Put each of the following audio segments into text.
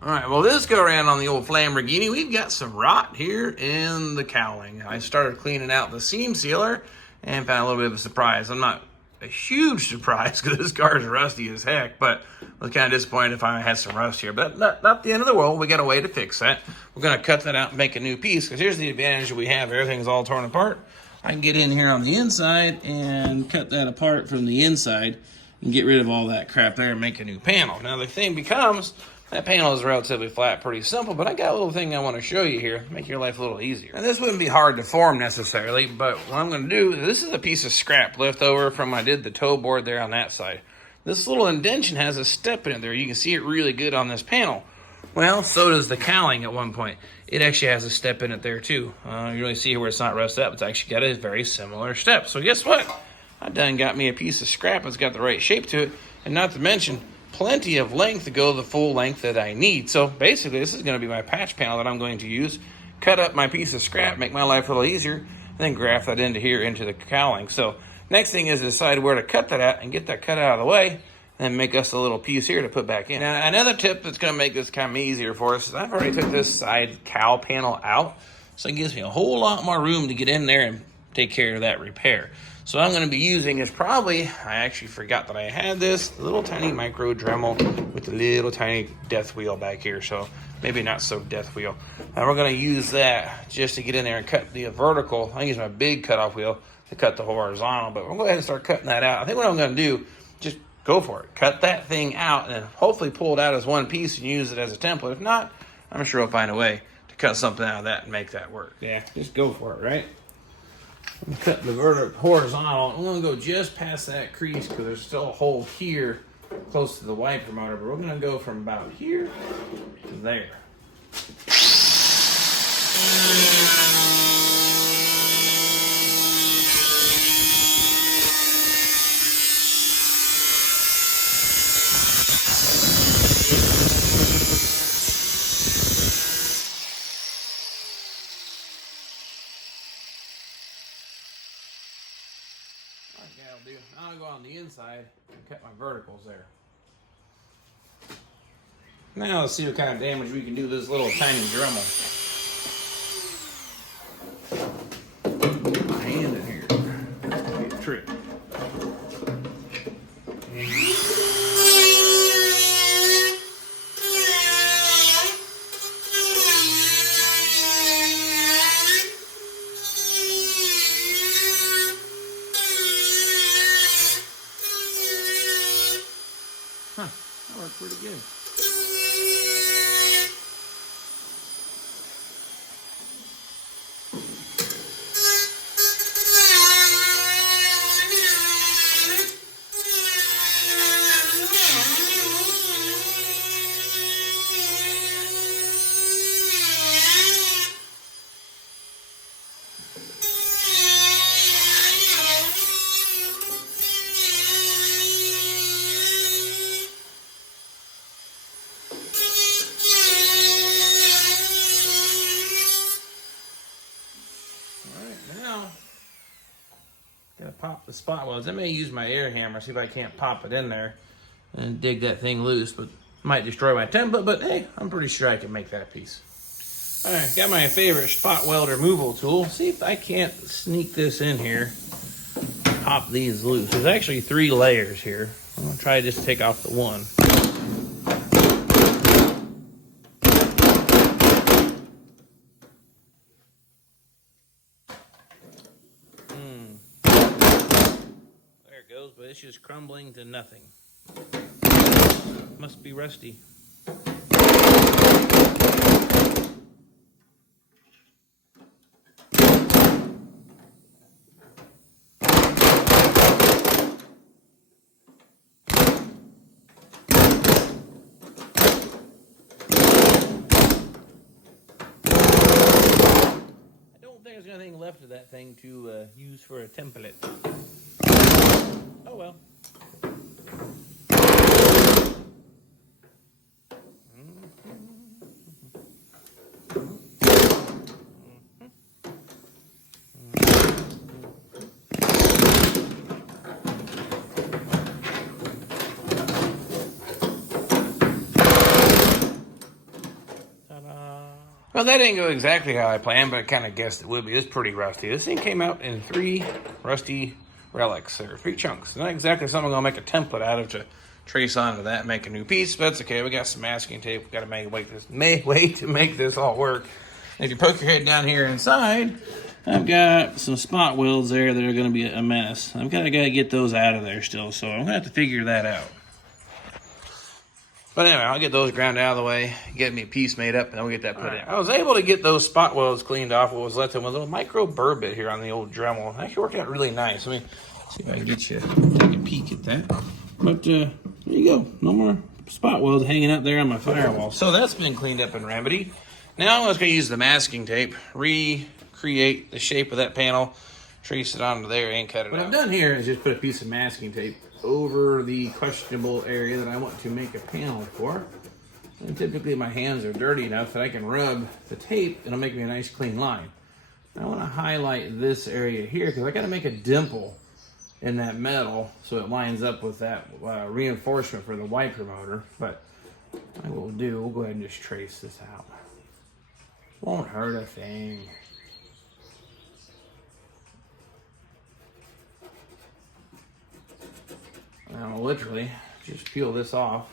All right, well, this go around on the old Lamborghini, we've got some rot here in the cowling. I started cleaning out the seam sealer and found a little bit of a surprise. I'm not a huge surprise because this car is rusty as heck, but I was kind of disappointed if I had some rust here. But not the end of the world. We got a way to fix that. We're going to cut that out and make a new piece, because here's the advantage that we have. Everything's all torn apart. I can get in here on the inside and cut that apart from the inside and get rid of all that crap there and make a new panel. Now the thing becomes, that panel is relatively flat, pretty simple, but I got a little thing I want to show you here, make your life a little easier. And this wouldn't be hard to form necessarily, but what I'm going to do, this is a piece of scrap left over from I did the toe board there on that side. This little indention has a step in it there. You can see it really good on this panel. Well, so does the cowling at one point. It actually has a step in it there too. You really see where it's not rusted up. It's actually got a very similar step. So guess what? I done got me a piece of scrap that's got the right shape to it, and not to mention plenty of length to go the full length that I need. So basically this is going to be my patch panel that I'm going to use. Cut up my piece of scrap, make my life a little easier, and then graft that into here into the cowling. So next thing is to decide where to cut that at and get that cut out of the way, and make us a little piece here to put back in. Now another tip that's going to make this kind of easier for us is I've already took this side cowl panel out, so it gives me a whole lot more room to get in there and take care of that repair. So what I'm going to be using is probably, I actually forgot that I had this little tiny micro Dremel with a little tiny death wheel back here. So maybe not so death wheel. And we're going to use that just to get in there and cut the vertical. I use my big cutoff wheel to cut the horizontal, but we'll go ahead and start cutting that out. I think what I'm going to do, just go for it. Cut that thing out and hopefully pull it out as one piece and use it as a template. If not, I'm sure I'll find a way to cut something out of that and make that work. Yeah, just go for it, right? I'm cutting the horizontal. I'm going to go just past that crease because there's still a hole here close to the wiper motor, but we're going to go from about here to there. That'll do. Now I'll go on the inside and cut my verticals there. Now let's see what kind of damage we can do to this little tiny Dremel. Put my hand in here. That's gonna be a trick. That worked pretty good. Gotta pop the spot welds. I may use my air hammer, see if I can't pop it in there and dig that thing loose, but might destroy my template, but hey, I'm pretty sure I can make that piece. All right, got my favorite spot weld removal tool. See if I can't sneak this in here, pop these loose. There's actually 3 layers here. I'm gonna try just to take off the one. But it's just crumbling to nothing. Must be rusty. I don't think there's anything left of that thing to use for a template. Oh well. Well, that didn't go exactly how I planned, but I kind of guessed it would be. It's pretty rusty. This thing came out in 3 rusty relics, or 3 chunks. Not exactly something I'm going to make a template out of to trace onto that and make a new piece, but that's okay. We got some masking tape. We've got to make way to make this all work. And if you poke your head down here inside, I've got some spot welds there that are going to be a mess. I've got to get those out of there still, so I'm going to have to figure that out. But anyway, I'll get those ground out of the way, get me a piece made up, and then we'll get that put in. I was able to get those spot welds cleaned off. What was left of them, a little micro burr bit here on the old Dremel. It actually worked out really nice. Let me see if I can get you take a peek at that. But there you go. No more spot welds hanging up there on my firewall. So that's been cleaned up and remedied. Now I'm just going to use the masking tape, recreate the shape of that panel, trace it onto there, and cut it out. What I've done here is just put a piece of masking tape over the questionable area that I want to make a panel for. And typically my hands are dirty enough that I can rub the tape and it'll make me a nice clean line. I want to highlight this area here because I got to make a dimple in that metal so it lines up with that reinforcement for the wiper motor. But we'll go ahead and just trace this out. Won't hurt a thing. Now literally just peel this off.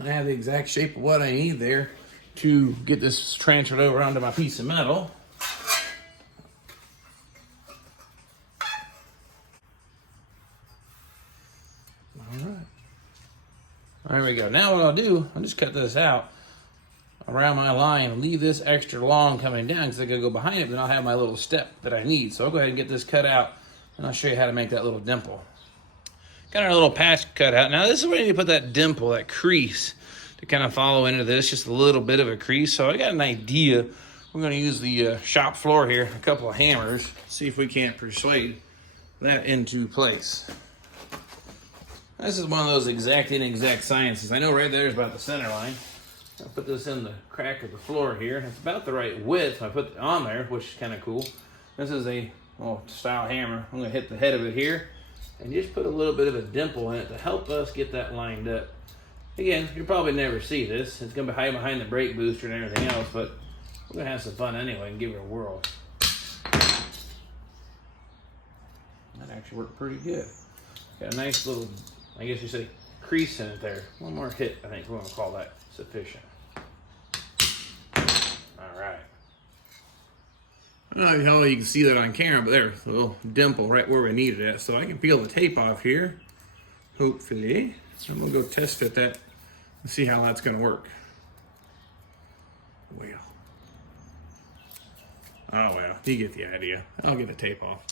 I have the exact shape of what I need there to get this transferred over onto my piece of metal. All right. There we go. Now what I'll do, I'll just cut this out around my line, leave this extra long coming down because I gotta go behind it, then I'll have my little step that I need. So I'll go ahead and get this cut out and I'll show you how to make that little dimple. Got our little patch cut out. Now this is where I need to put that dimple, that crease, to kind of follow into this, just a little bit of a crease. So I got an idea. We're gonna use the shop floor here, a couple of hammers, see if we can't persuade that into place. This is one of those exact inexact sciences. I know right there is about the center line. I'll put this in the crack of the floor here. It's about the right width. I put it on there, which is kind of cool. This is a style hammer. I'm gonna hit the head of it here and just put a little bit of a dimple in it to help us get that lined up. Again, you'll probably never see this. It's gonna be hiding behind the brake booster and everything else, but we're gonna have some fun anyway and give it a whirl. That actually worked pretty good. Got a nice little, I guess you say, crease in it there. One more hit, I think we're gonna call that sufficient. All right. I don't know how you can see that on camera, but there's a little dimple right where we need it at. So I can peel the tape off here, hopefully. So I'm gonna go test fit that and see how that's gonna work. Well. Oh well, you get the idea. I'll get the tape off.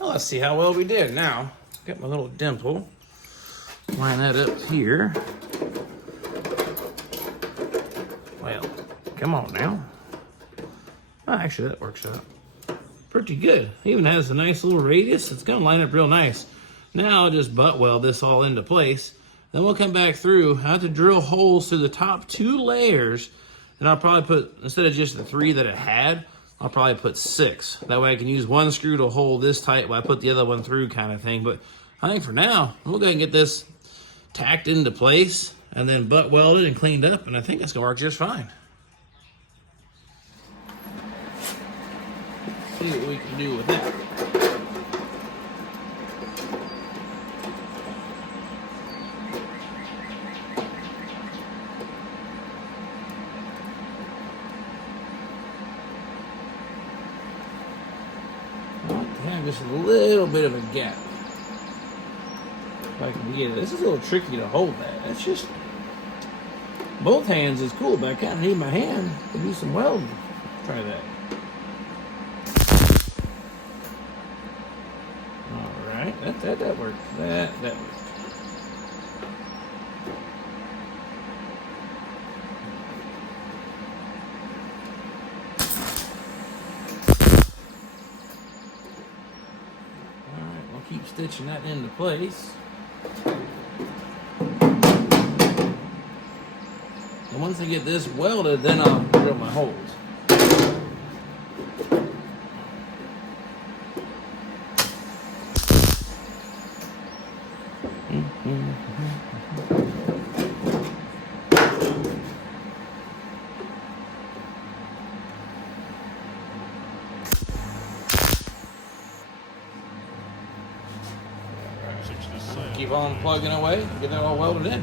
Well, let's see how well we did. Now, got my little dimple. Line that up here. Well, come on now. Oh, actually, that works out pretty good. It even has a nice little radius. It's gonna line up real nice. Now I'll just butt weld this all into place. Then we'll come back through. I have to drill holes through the top 2 layers, and I'll probably put, instead of just the 3 that it had, I'll probably put 6. That way I can use one screw to hold this tight while I put the other one through, kind of thing. But I think for now, we'll go ahead and get this tacked into place and then butt welded and cleaned up, and I think that's gonna work just fine. See what we can do with that. Have just a little bit of a gap. If I can get it. This is a little tricky to hold that. It's just both hands is cool, but I kind of need my hand to do some welding. Try that. All right, that worked. That worked. Keep stitching that into place. And once I get this welded, then I'll drill my holes. keep on plugging away and get that all welded in.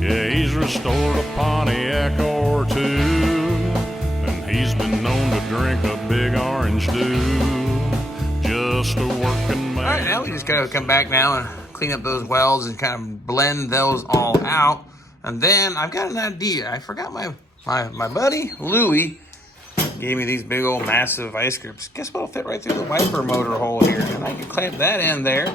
Yeah, he's restored a Pontiac or two, and he's been known to drink a big orange stew. Just a working man. All right, now we just gotta come back now and clean up those welds and kind of blend those all out. And then I've got an idea. I forgot my buddy Louie gave me these big old massive vice grips. Guess what'll fit right through the wiper motor hole here? And I can clamp that in there.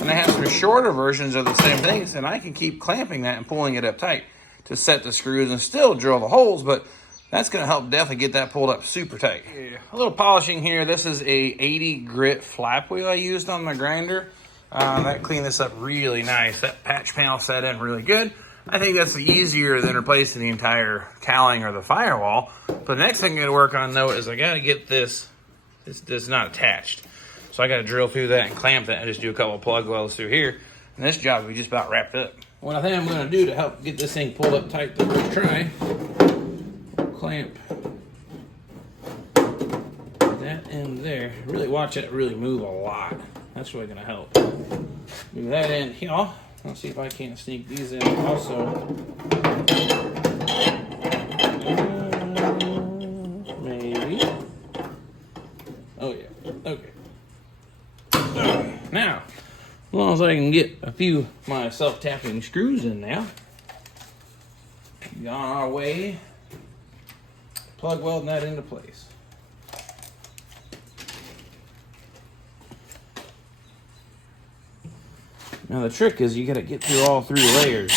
And I have some shorter versions of the same things, and I can keep clamping that and pulling it up tight to set the screws and still drill the holes, but that's gonna help definitely get that pulled up super tight. Yeah. A little polishing here. This is a 80 grit flap wheel I used on my grinder. That cleaned this up really nice. That patch panel set in really good. I think that's easier than replacing the entire cowling or the firewall. But the next thing I gotta work on though is I gotta get this not attached. So I gotta drill through that and clamp that and just do a couple of plug welds through here. And this job will be just about wrapped up. What I think I'm gonna do to help get this thing pulled up tight the first try, clamp that in there. Really watch it really move a lot. That's really gonna help. Move that in here. Let's see if I can't sneak these in also. Maybe. Oh yeah, okay. Now, as long as I can get a few of my self-tapping screws in now, be on our way, plug welding that into place. Now the trick is you gotta get through all 3 layers.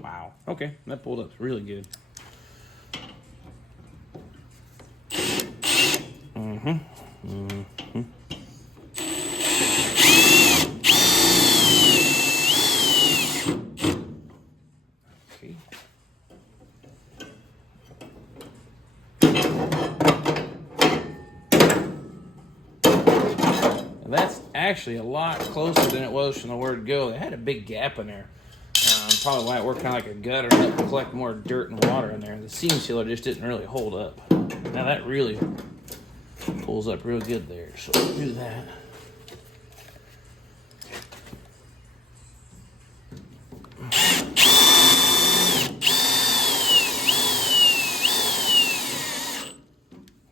Wow, okay, that pulled up really good. Okay. That's actually a lot closer than it was from the word go. They had a big gap in there. Probably why it worked kind of like a gutter to collect more dirt and water in there. The seam sealer just didn't really hold up. Now that really pulls up real good there. So we'll do that.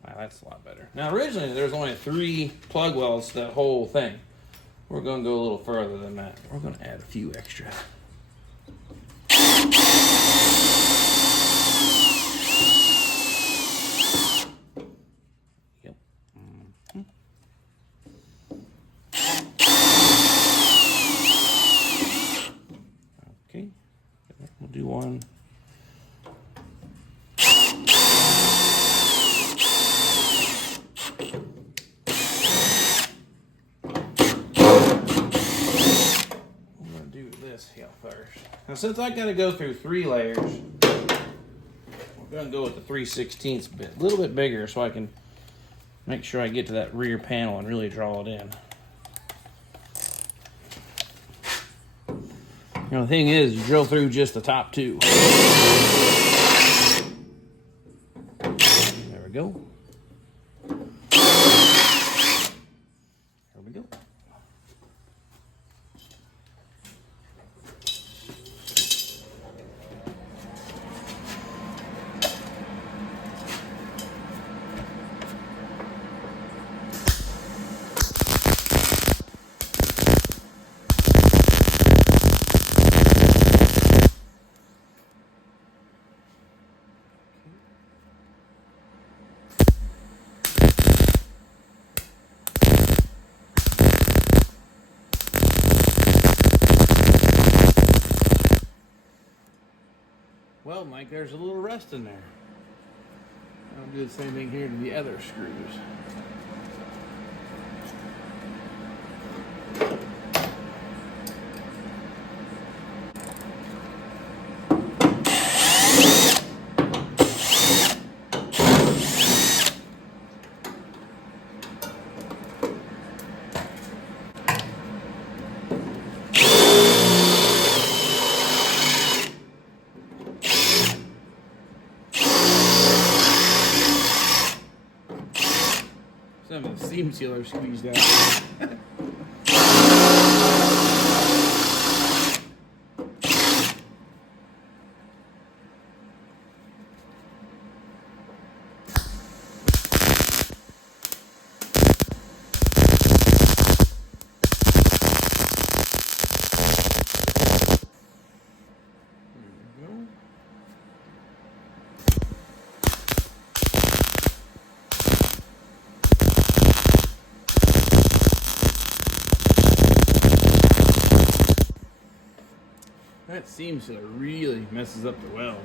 Wow, that's a lot better. Now originally there was only 3 plug welds to that whole thing. We're going to go a little further than that. We're going to add a few extra. Yep. Okay. We'll do one. First. Now since I got to go through 3 layers, we're going to go with the 3/16 bit, a little bit bigger so I can make sure I get to that rear panel and really draw it in. Now the thing is, you drill through just the top 2. There we go. There we go. Well, Mike, there's a little rust in there. I'll do the same thing here to the other screws. seam sealer squeezed out. That seam sealer really messes up the weld.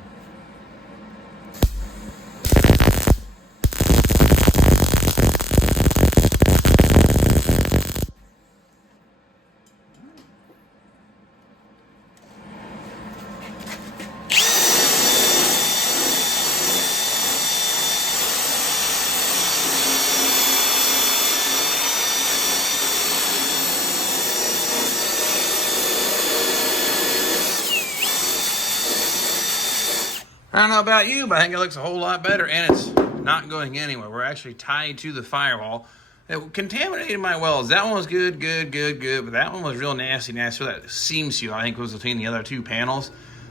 I don't know about you, but I think it looks a whole lot better, and it's not going anywhere. We're actually tied to the firewall. It contaminated my welds. That one was good, but that one was real nasty. So that seam seal, I think, was between the other two panels.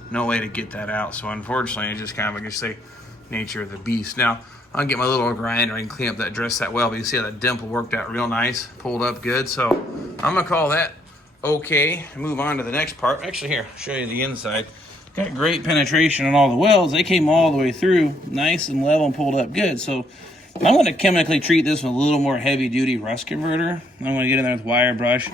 No way to get that out. So unfortunately, it's just kind of, I guess, say, nature of the beast. Now, I'll get my little grinder and clean up that, dress that weld. But you see how that dimple worked out real nice, pulled up good. So I'm gonna call that okay. Move on to the next part. Actually, here, I'll show you the inside. Got great penetration on all the welds. They came all the way through, nice and level and pulled up good. So I'm going to chemically treat this with a little more heavy duty rust converter. I'm going to get in there with wire brush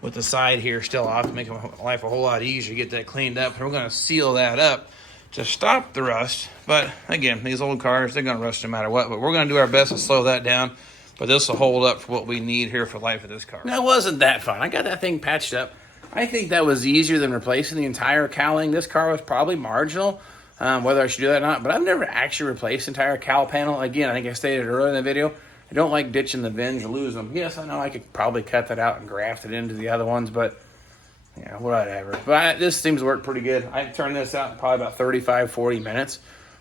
with the side here still off to make my life a whole lot easier, get that cleaned up. And we're going to seal that up to stop the rust. But again, these old cars, they're going to rust no matter what. But we're going to do our best to slow that down. But this will hold up for what we need here for the life of this car. Now, it wasn't that fun. I got that thing patched up. I think that was easier than replacing the entire cowling. This car was probably marginal, whether I should do that or not. But I've never actually replaced the entire cowl panel. Again, I think I stated earlier in the video, I don't like ditching the VINs or losing them. Yes, I know I could probably cut that out and graft it into the other ones, but yeah, whatever. But this seems to work pretty good. I turned this out in probably about 35, 40 minutes.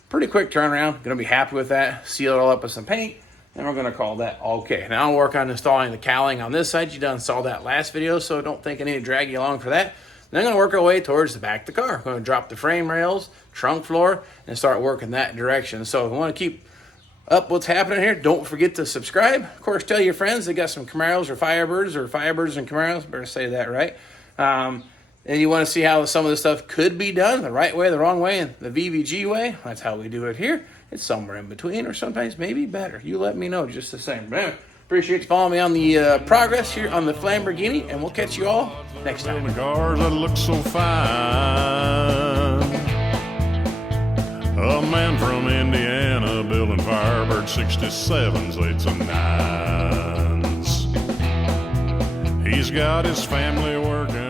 Pretty quick turnaround. Going to be happy with that. Seal it all up with some paint. And we're going to call that okay. Now I'll work on installing the cowling on this side. You done saw that last video, so don't think I need to drag you along for that. Then I'm going to work our way towards the back of the car. I'm going to drop the frame rails, trunk floor, and start working that direction. So if you want to keep up what's happening here, don't forget to subscribe. Of course, tell your friends they got some Camaros or Firebirds and Camaros. Better say that right. And you want to see how some of this stuff could be done the right way, the wrong way, and the VVG way. That's how we do it here. It's somewhere in between, or sometimes maybe better. You let me know just the same. But anyway, appreciate you following me on the progress here on the Lamborghini, and we'll catch you all next time. The cars that look so fine. A man from Indiana building Firebird 67s, 8s, and 9s. He's got his family working.